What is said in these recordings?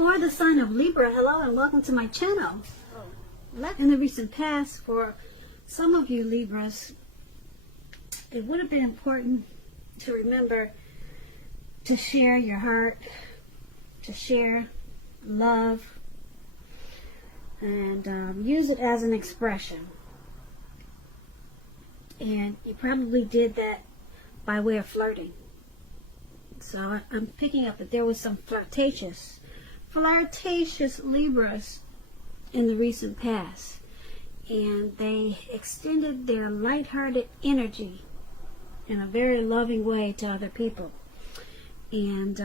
For the sign of Libra, hello and welcome to my channel. In the recent past, for some of you Libras, it would have been important to remember to share your heart, to share love, and use it as an expression. And you probably did that by way of flirting. So I'm picking up that there was some flirtatious Libras in the recent past, and they extended their lighthearted energy in a very loving way to other people. And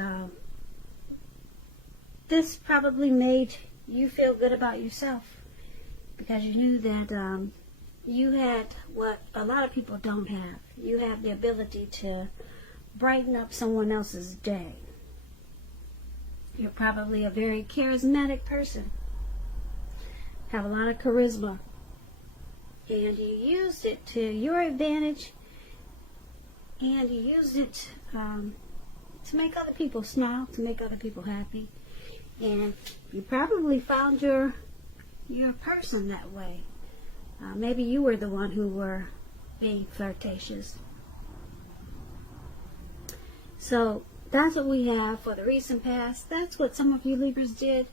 this probably made you feel good about yourself, because you knew that you had what a lot of people don't have. You have the ability to brighten up someone else's day. You're probably a very charismatic person, have a lot of charisma, and you used it to your advantage, and you used it to make other people smile, to make other people happy. And you probably found your person that way. Maybe you were the one who were being flirtatious. So that's what we have for the recent past. That's what some of you Libras did,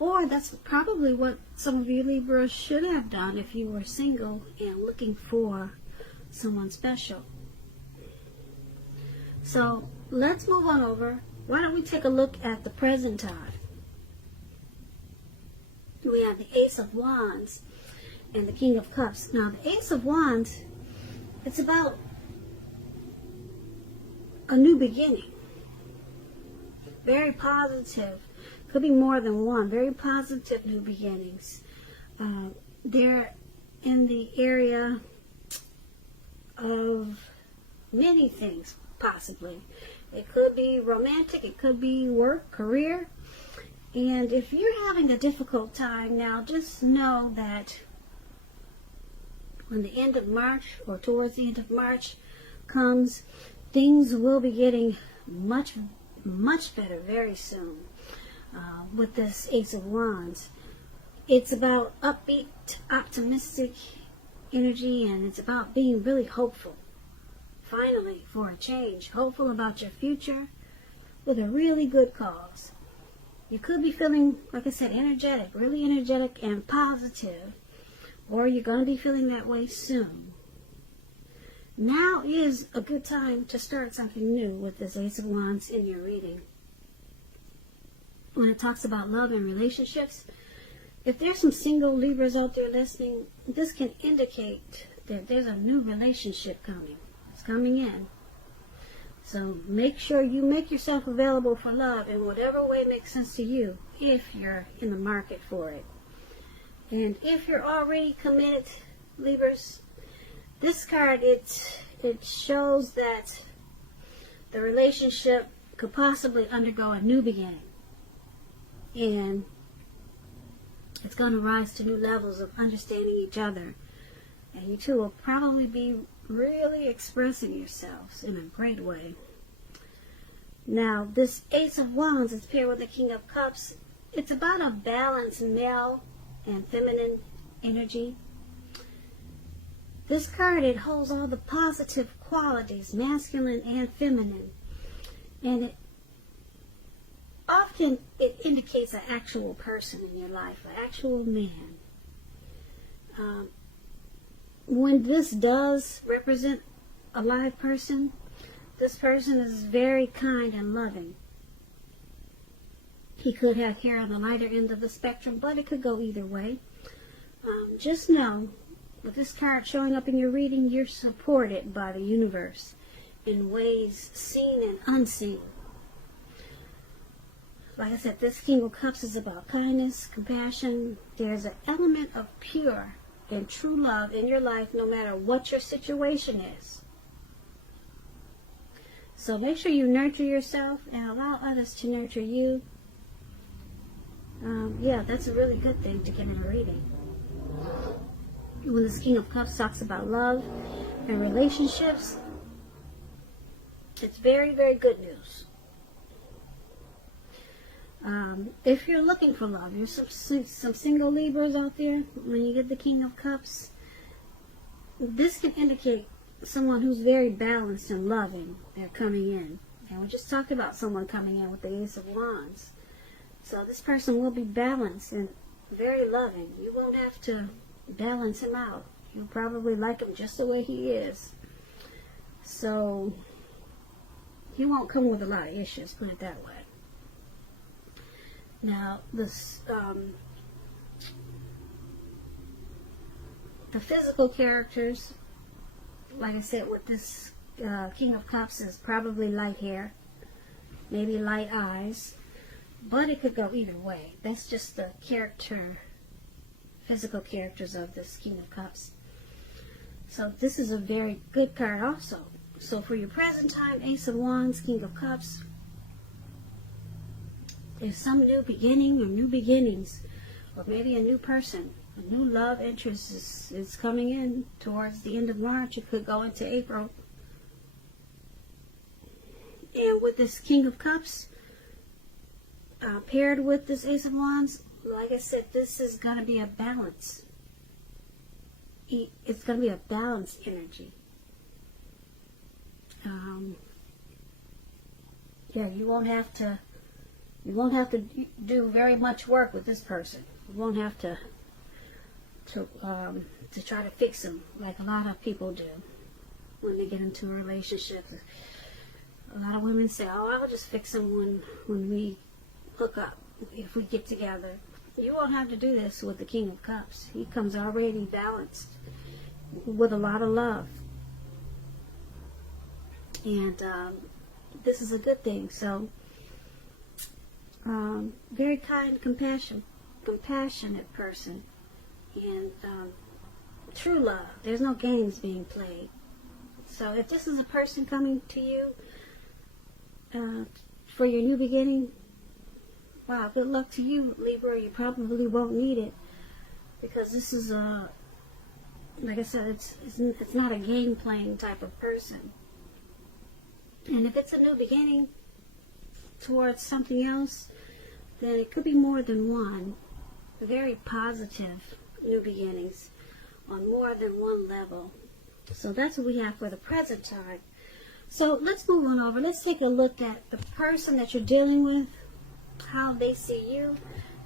or that's probably what some of you Libras should have done if you were single and looking for someone special. So let's move on over. Why don't we take a look at the present time? We have the Ace of Wands and the King of Cups. Now the Ace of Wands, it's about a new beginning. Very positive. Could be more than one. Very positive new beginnings. They're in the area of many things, possibly. It could be romantic. It could be work, career. And if you're having a difficult time now, just know that when the end of March, or towards the end of March comes, things will be getting much better very soon. With this Ace of Wands, it's about upbeat, optimistic energy, and it's about being really hopeful, finally, for a change. Hopeful about your future with a really good cause. You could be feeling, like I said, energetic, really energetic and positive, or you're going to be feeling that way soon. Now is a good time to start something new with this Ace of Wands in your reading. When it talks about love and relationships, if there's some single Libras out there listening, this can indicate that there's a new relationship coming. It's coming in. So make sure you make yourself available for love in whatever way makes sense to you, if you're in the market for it. And if you're already committed, Libras, this card, it shows that the relationship could possibly undergo a new beginning. And it's going to rise to new levels of understanding each other. And you two will probably be really expressing yourselves in a great way. Now, this Ace of Wands is paired with the King of Cups. It's about a balanced male and feminine energy. This card, it holds all the positive qualities, masculine and feminine. And it often indicates an actual person in your life, an actual man. When this does represent a live person, this person is very kind and loving. He could have hair on the lighter end of the spectrum, but it could go either way. Just know, with this card showing up in your reading, you're supported by the universe in ways seen and unseen. Like I said, this King of Cups is about kindness, compassion. There's an element of pure and true love in your life, no matter what your situation is. So make sure you nurture yourself and allow others to nurture you. Yeah, that's a really good thing to get in a reading. When this King of Cups talks about love and relationships, it's very, very good news. if you're looking for love, you're some single Libras out there, when you get the King of Cups, this can indicate someone who's very balanced and loving. They're coming in. And we just talked about someone coming in with the Ace of Wands. So this person will be balanced and very loving. You won't have to balance him out. You'll probably like him just the way he is. So he won't come with a lot of issues, put it that way. Now, this the physical characters, like I said, with this King of Cups, is probably light hair, maybe light eyes, but it could go either way. That's just the physical characters of this King of Cups. So this is a very good card also. So for your present time, Ace of Wands, King of Cups, there's some new beginning or new beginnings, or maybe a new person, a new love interest is coming in towards the end of March. It could go into April. And with this King of Cups, paired with this Ace of Wands, like I said, this is going to be a balance. It's going to be a balanced energy. Yeah, you won't have to do very much work with this person. You won't have to try to fix them like a lot of people do when they get into a relationship. A lot of women say, "Oh, I'll just fix them when we hook up, if we get together." You won't have to do this with the King of Cups. He comes already balanced with a lot of love. And this is a good thing. So, very kind, compassionate person. And true love. There's no games being played. So if this is a person coming to you for your new beginning, wow, good luck to you, Libra. You probably won't need it, because this is like I said, it's not a game playing type of person. And if it's a new beginning towards something else, then it could be more than one. Very positive new beginnings on more than one level. So that's what we have for the present time. So let's move on over. Let's take a look at the person that you're dealing with, how they see you.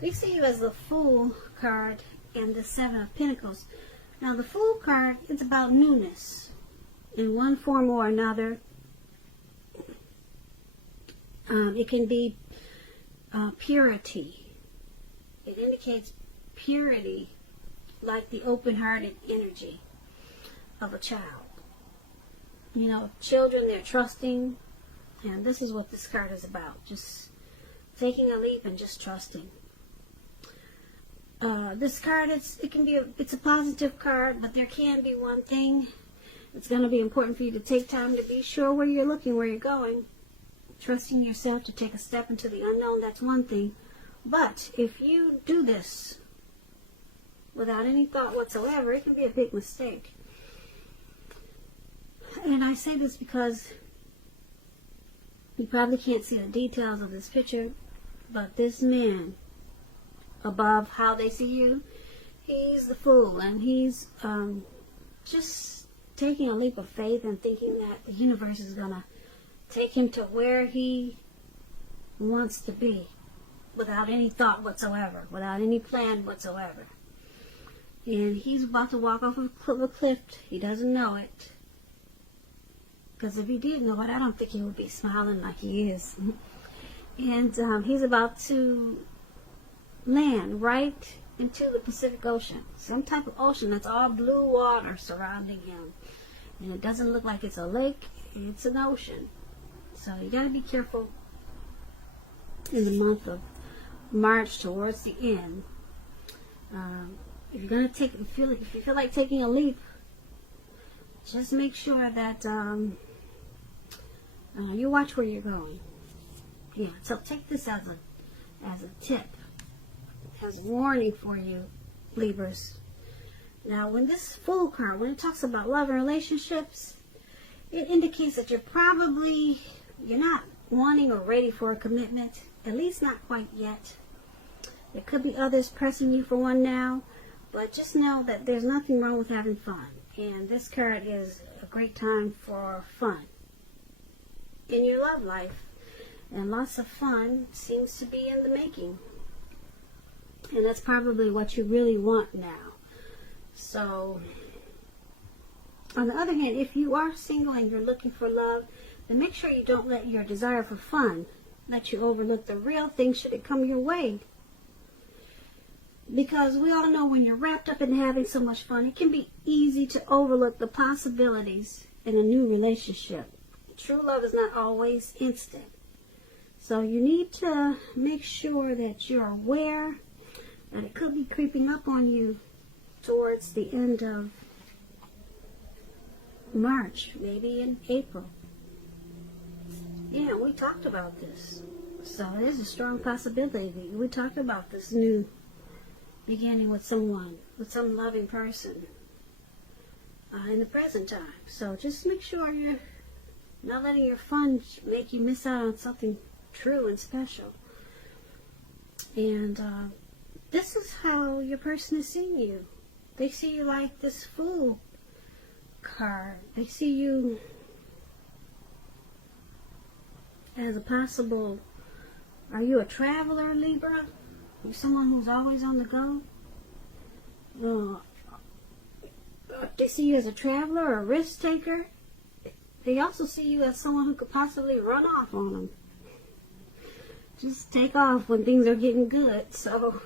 They see you as the Fool card and the Seven of Pentacles. Now the Fool card, it's about newness in one form or another. It can be purity. It indicates purity, like the open-hearted energy of a child. You know, children, they're trusting, and this is what this card is about. Just taking a leap and just trusting. This card, it's a positive card, but there can be one thing. It's going to be important for you to take time to be sure where you're looking, where you're going. Trusting yourself to take a step into the unknown, that's one thing. But if you do this without any thought whatsoever, it can be a big mistake. And I say this because you probably can't see the details of this picture, but this man, above how they see you, he's the Fool, and he's just taking a leap of faith and thinking that the universe is going to take him to where he wants to be without any thought whatsoever, without any plan whatsoever. And he's about to walk off of a cliff. He doesn't know it. Because if he did know it, I don't think he would be smiling like he is. And he's about to land right into the Pacific Ocean. Some type of ocean that's all blue water surrounding him. And it doesn't look like it's a lake, it's an ocean. So you got to be careful in the month of March towards the end. If you're gonna if you feel like taking a leap, just make sure that you watch where you're going. Yeah. So take this as a tip, as a warning for you, Libras. Now, when this Fool card, when it talks about love and relationships, it indicates that you're not wanting or ready for a commitment, at least not quite yet. There could be others pressing you for one now, but just know that there's nothing wrong with having fun. And this card is a great time for fun in your love life. And lots of fun seems to be in the making. And that's probably what you really want now. So, on the other hand, if you are single and you're looking for love, then make sure you don't let your desire for fun let you overlook the real thing should it come your way. Because we all know when you're wrapped up in having so much fun, it can be easy to overlook the possibilities in a new relationship. True love is not always instant. So you need to make sure that you're aware that it could be creeping up on you towards the end of March, maybe in April. Yeah, we talked about this. So there's a strong possibility. We talked about this new beginning with someone, with some loving person in the present time. So just make sure you're not letting your fun make you miss out on something true and special. And this is how your person is seeing you. They see you like this Fool card. They see you as a possible, are you a traveler, Libra? Are you someone who's always on the go? They see you as a traveler or a risk taker. They also see you as someone who could possibly run off on them. Just take off when things are getting good. So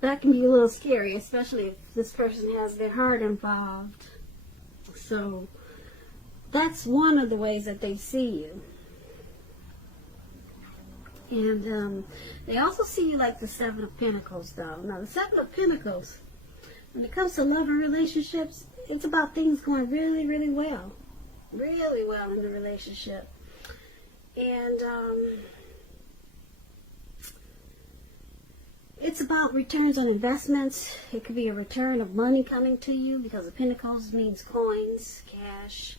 that can be a little scary, especially if this person has their heart involved. So that's one of the ways that they see you. And they also see you like the Seven of Pentacles, though. Now, the Seven of Pentacles, when it comes to love and relationships, it's about things going really, really well. Really well in the relationship. And it's about returns on investments. It could be a return of money coming to you, because the Pentacles means coins, cash,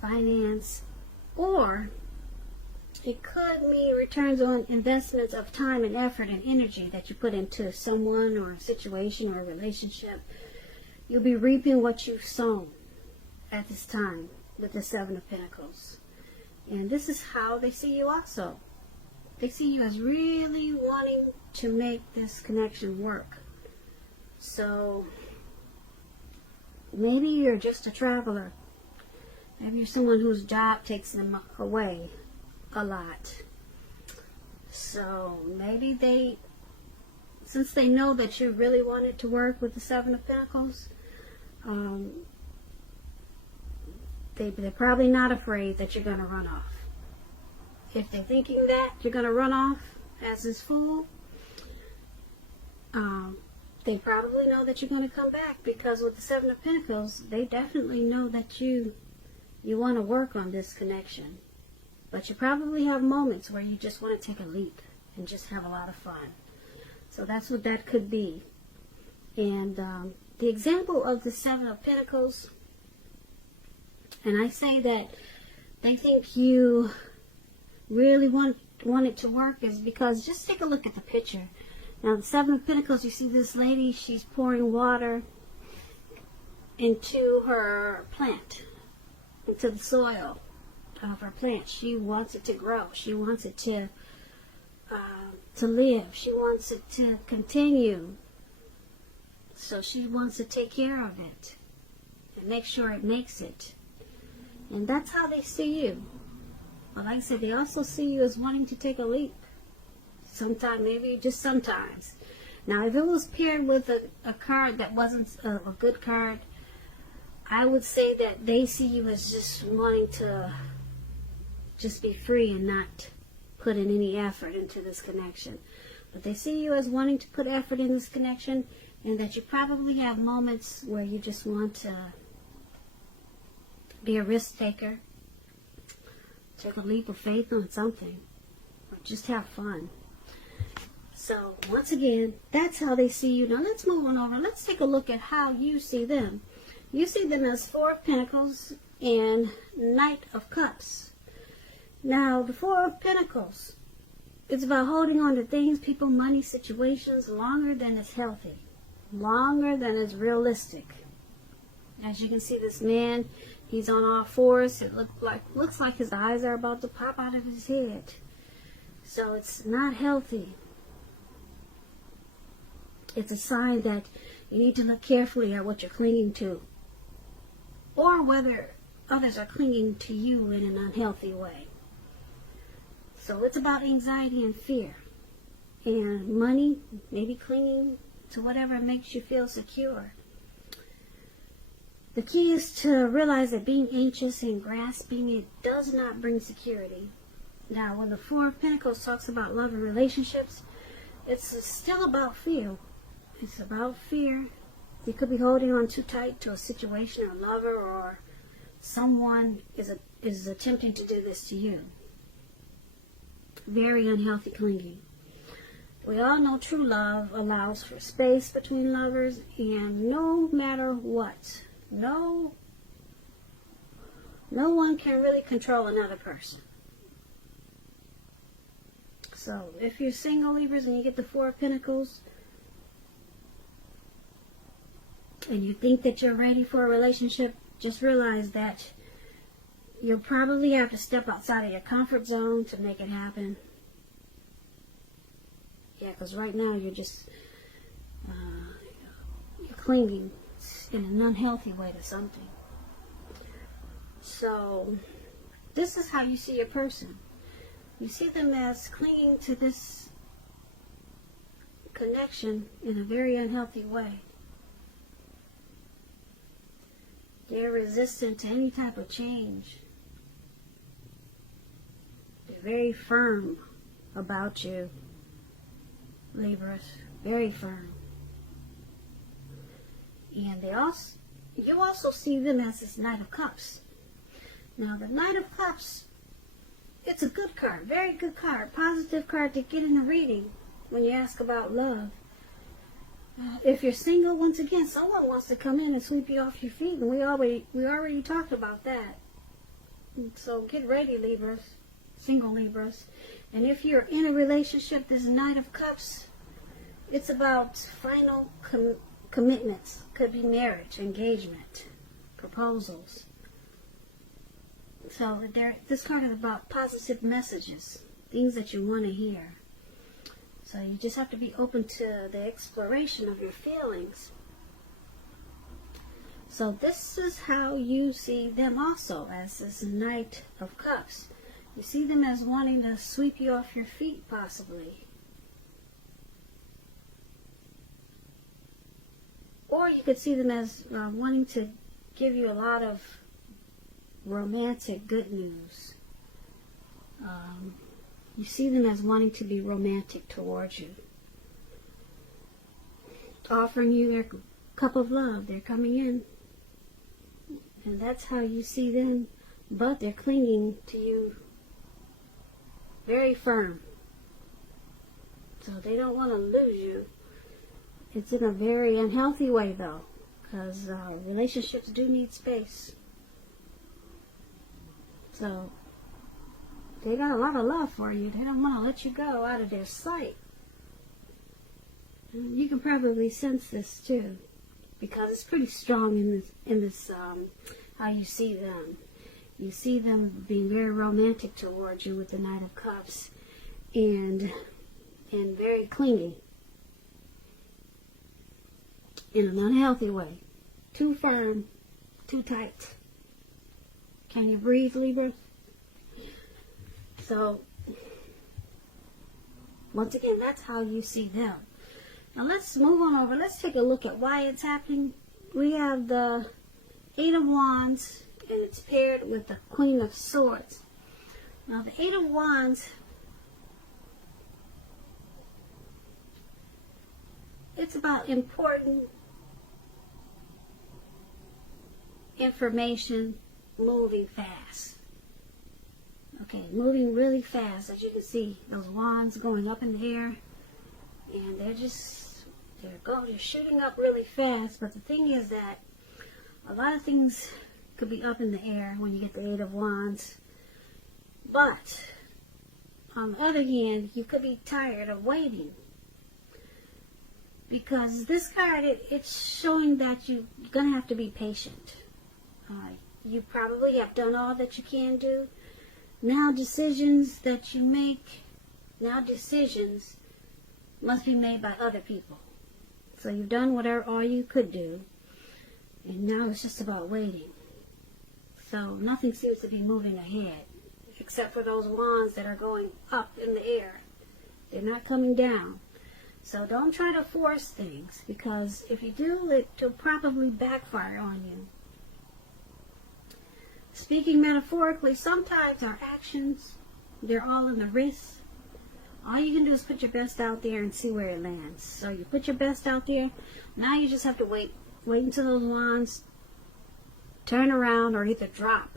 finance, or it could mean returns on investments of time and effort and energy that you put into someone or a situation or a relationship. You'll be reaping what you've sown at this time with the Seven of Pentacles. And this is how they see you also. They see you as really wanting to make this connection work. So maybe you're just a traveler. Maybe you're someone whose job takes them away a lot. So maybe they, since they know that you really wanted to work with the Seven of Pentacles, they're probably not afraid that you're going to run off. If they're thinking that you're going to run off as this Fool, they probably know that you're going to come back, because with the Seven of Pentacles, they definitely know that you want to work on this connection. But you probably have moments where you just want to take a leap and just have a lot of fun. So that's what that could be. And the example of the Seven of Pentacles, and I say that they think you really want it to work, is because just take a look at the picture. Now, the Seven of Pentacles, you see this lady, she's pouring water into her plant, into the soil of her plant. She wants it to grow. She wants it to live. She wants it to continue. So she wants to take care of it and make sure it makes it. And that's how they see you. But like I said, they also see you as wanting to take a leap. Sometimes, maybe just sometimes. Now, if it was paired with a card that wasn't a good card, I would say that they see you as just wanting to just be free and not put in any effort into this connection. But they see you as wanting to put effort in this connection, and that you probably have moments where you just want to be a risk taker, take a leap of faith on something, or just have fun. So, once again, that's how they see you. Now, let's move on over. Let's take a look at how you see them. You see them as Four of Pentacles and Knight of Cups. Now, the Four of Pentacles, It's about holding on to things, people, money, situations longer than it's healthy, longer than it's realistic. As you can see, this man, he's on all fours. It looks like his eyes are about to pop out of his head. So it's not healthy. It's a sign that you need to look carefully at what you're clinging to, or whether others are clinging to you in an unhealthy way. So it's about anxiety and fear, and money, maybe clinging to whatever makes you feel secure. The key is to realize that being anxious and grasping it does not bring security. Now, when the Four of Pentacles talks about love and relationships, it's still about fear. It's about fear. You could be holding on too tight to a situation or a lover, or someone is attempting to do this to you. Very unhealthy clinging. We all know true love allows for space between lovers, and no matter what, no one can really control another person. So if you're single, Libras, and you get the Four of Pentacles, and you think that you're ready for a relationship, just realize that you'll probably have to step outside of your comfort zone to make it happen. Yeah, because right now you're just you're clinging in an unhealthy way to something. So this is how you see your person. You see them as clinging to this connection in a very unhealthy way. They're resistant to any type of change. They're very firm about you, Libras. Very firm. And you also see them as this Knight of Cups. Now, the Knight of Cups, it's a good card, very good card, positive card to get in a reading when you ask about love. If you're single, once again, someone wants to come in and sweep you off your feet, and we already talked about that. So get ready, Libras, single Libras. And if you're in a relationship, this Knight of Cups, it's about final commitments. Could be marriage, engagement, proposals. So this card is about positive messages, things that you want to hear. So you just have to be open to the exploration of your feelings. So this is how you see them also, as this Knight of Cups. You see them as wanting to sweep you off your feet, possibly. Or you could see them as wanting to give you a lot of romantic good news. You see them as wanting to be romantic towards you. Offering you their cup of love. They're coming in. And that's how you see them. But they're clinging to you very firm. So they don't want to lose you. It's in a very unhealthy way, though. Because relationships do need space. So they got a lot of love for you. They don't want to let you go out of their sight. And you can probably sense this too, because it's pretty strong in this how you see them. You see them being very romantic towards you with the Knight of Cups, and very clingy in an unhealthy way. Too firm, too tight. Can you breathe, Libra? So, once again, that's how you see them. Now let's move on over. Let's take a look at why it's happening. We have the Eight of Wands, and it's paired with the Queen of Swords. Now the Eight of Wands, it's about important information moving fast. Okay, moving really fast. As you can see, those wands going up in the air, and they're shooting up really fast. But the thing is that a lot of things could be up in the air when you get the Eight of Wands. But on the other hand, you could be tired of waiting. Because this card, it's showing that you're going to have to be patient. You probably have done all that you can do. Now decisions that you make, now decisions must be made by other people. So you've done all you could do. And now it's just about waiting. So nothing seems to be moving ahead. Except for those wands that are going up in the air. They're not coming down. So don't try to force things, because if you do, it'll probably backfire on you. Speaking metaphorically, sometimes our actions, they're all in the wrist. All you can do is put your best out there and see where it lands. So you put your best out there. Now you just have to wait until those wands turn around or either drop.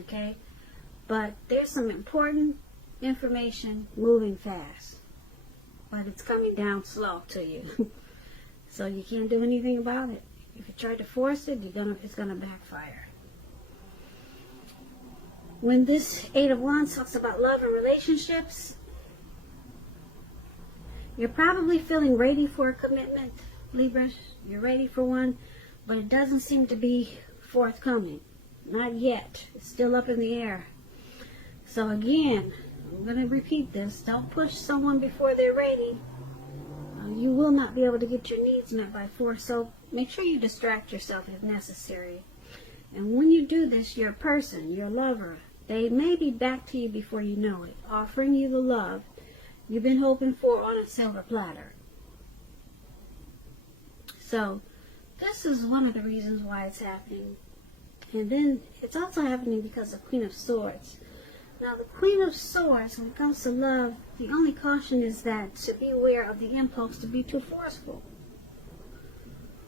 Okay? But there's some important information moving fast. But it's coming down slow to you. So you can't do anything about it. If you try to force it, it's gonna backfire. When this Eight of Wands talks about love and relationships, you're probably feeling ready for a commitment, Libra. You're ready for one, but it doesn't seem to be forthcoming. Not yet. It's still up in the air. So again, I'm going to repeat this. Don't push someone before they're ready. You will not be able to get your needs met by force, so make sure you distract yourself if necessary. And when you do this, your person, your lover, they may be back to you before you know it, offering you the love you've been hoping for on a silver platter. So this is one of the reasons why it's happening. And then it's also happening because of Queen of Swords. Now, the Queen of Swords, when it comes to love, the only caution is that to be aware of the impulse to be too forceful.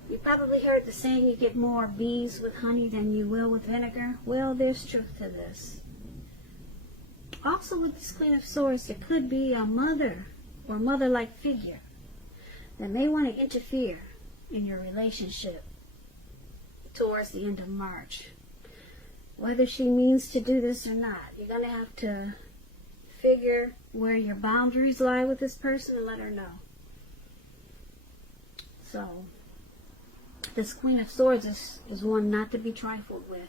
You probably heard the saying, you get more bees with honey than you will with vinegar. Well, there's truth to this. Also, with this Queen of Swords, there could be a mother or mother-like figure that may want to interfere in your relationship towards the end of March. Whether she means to do this or not, you're going to have to figure where your boundaries lie with this person and let her know. So, this Queen of Swords is one not to be trifled with.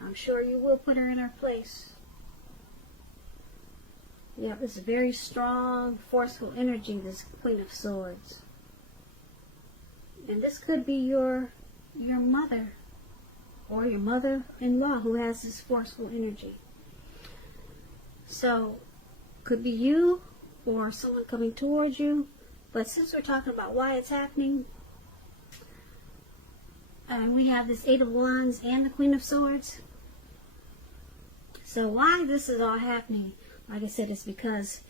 I'm sure you will put her in her place. Yeah, this very strong, forceful energy, this Queen of Swords. And this could be your mother or your mother-in-law who has this forceful energy. So, could be you or someone coming towards you. But since we're talking about why it's happening, and we have this Eight of Wands and the Queen of Swords. So why this is all happening, like I said, it's because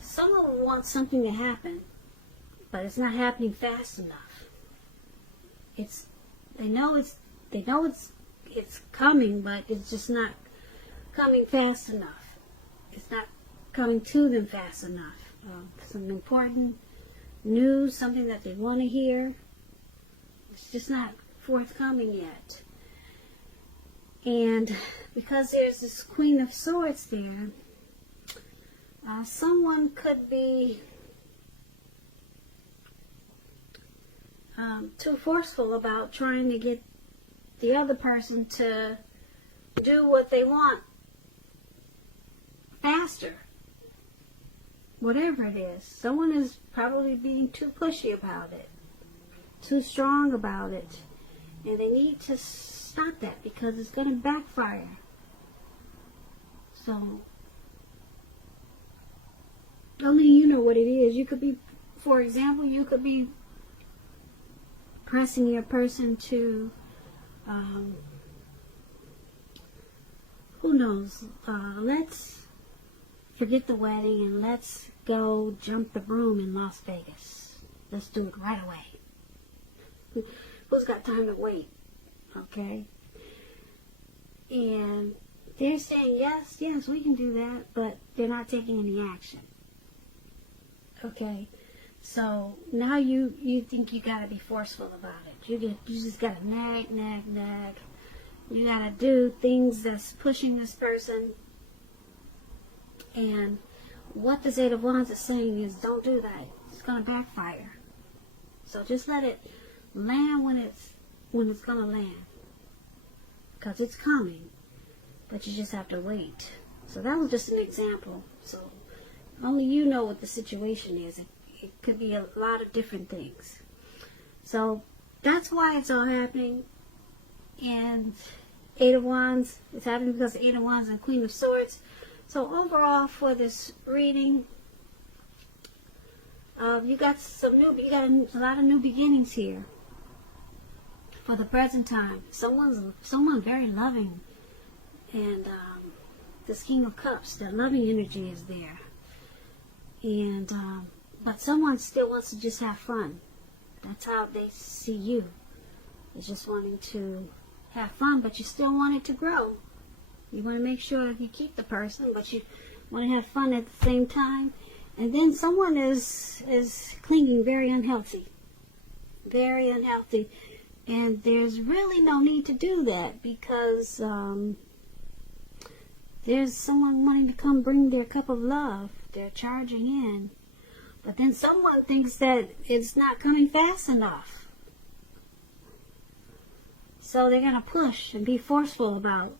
someone wants something to happen, but it's not happening fast enough. They know it's coming, but it's just not coming fast enough. It's not coming to them fast enough. Some important news, something that they want to hear. It's just not forthcoming yet. And because there's this Queen of Swords there, someone could be too forceful about trying to get the other person to do what they want faster. Whatever it is, someone is probably being too pushy about it, too strong about it, and they need to stop that because it's going to backfire. So, only you know what it is. You could be, for example, you could be pressing your person to, who knows, let's forget the wedding and let's go jump the broom in Las Vegas. Let's do it right away. Who's got time to wait? Okay? And they're saying, yes, we can do that, but they're not taking any action. Okay? So now you think you gotta be forceful about it. You just gotta nag, You gotta do things that's pushing this person. And what this Eight of Wands is saying is, don't do that. It's gonna backfire. So just let it land when it's gonna land. Because it's coming. But you just have to wait. So that was just an example. So only you know what the situation is. It could be a lot of different things. So that's why it's all happening. And Eight of Wands, it's happening because of Eight of Wands and Queen of Swords. So overall for this reading, you got a lot of new beginnings here. For the present time, someone very loving, and this King of Cups, that loving energy is there. And but someone still wants to just have fun. That's how they see you. It's just wanting to have fun, but you still want it to grow. You want to make sure you keep the person, but you want to have fun at the same time. And then someone is clinging very unhealthy. Very unhealthy. And there's really no need to do that, because there's someone wanting to come bring their cup of love. They're charging in. But then someone thinks that it's not coming fast enough. So they're going to push and be forceful about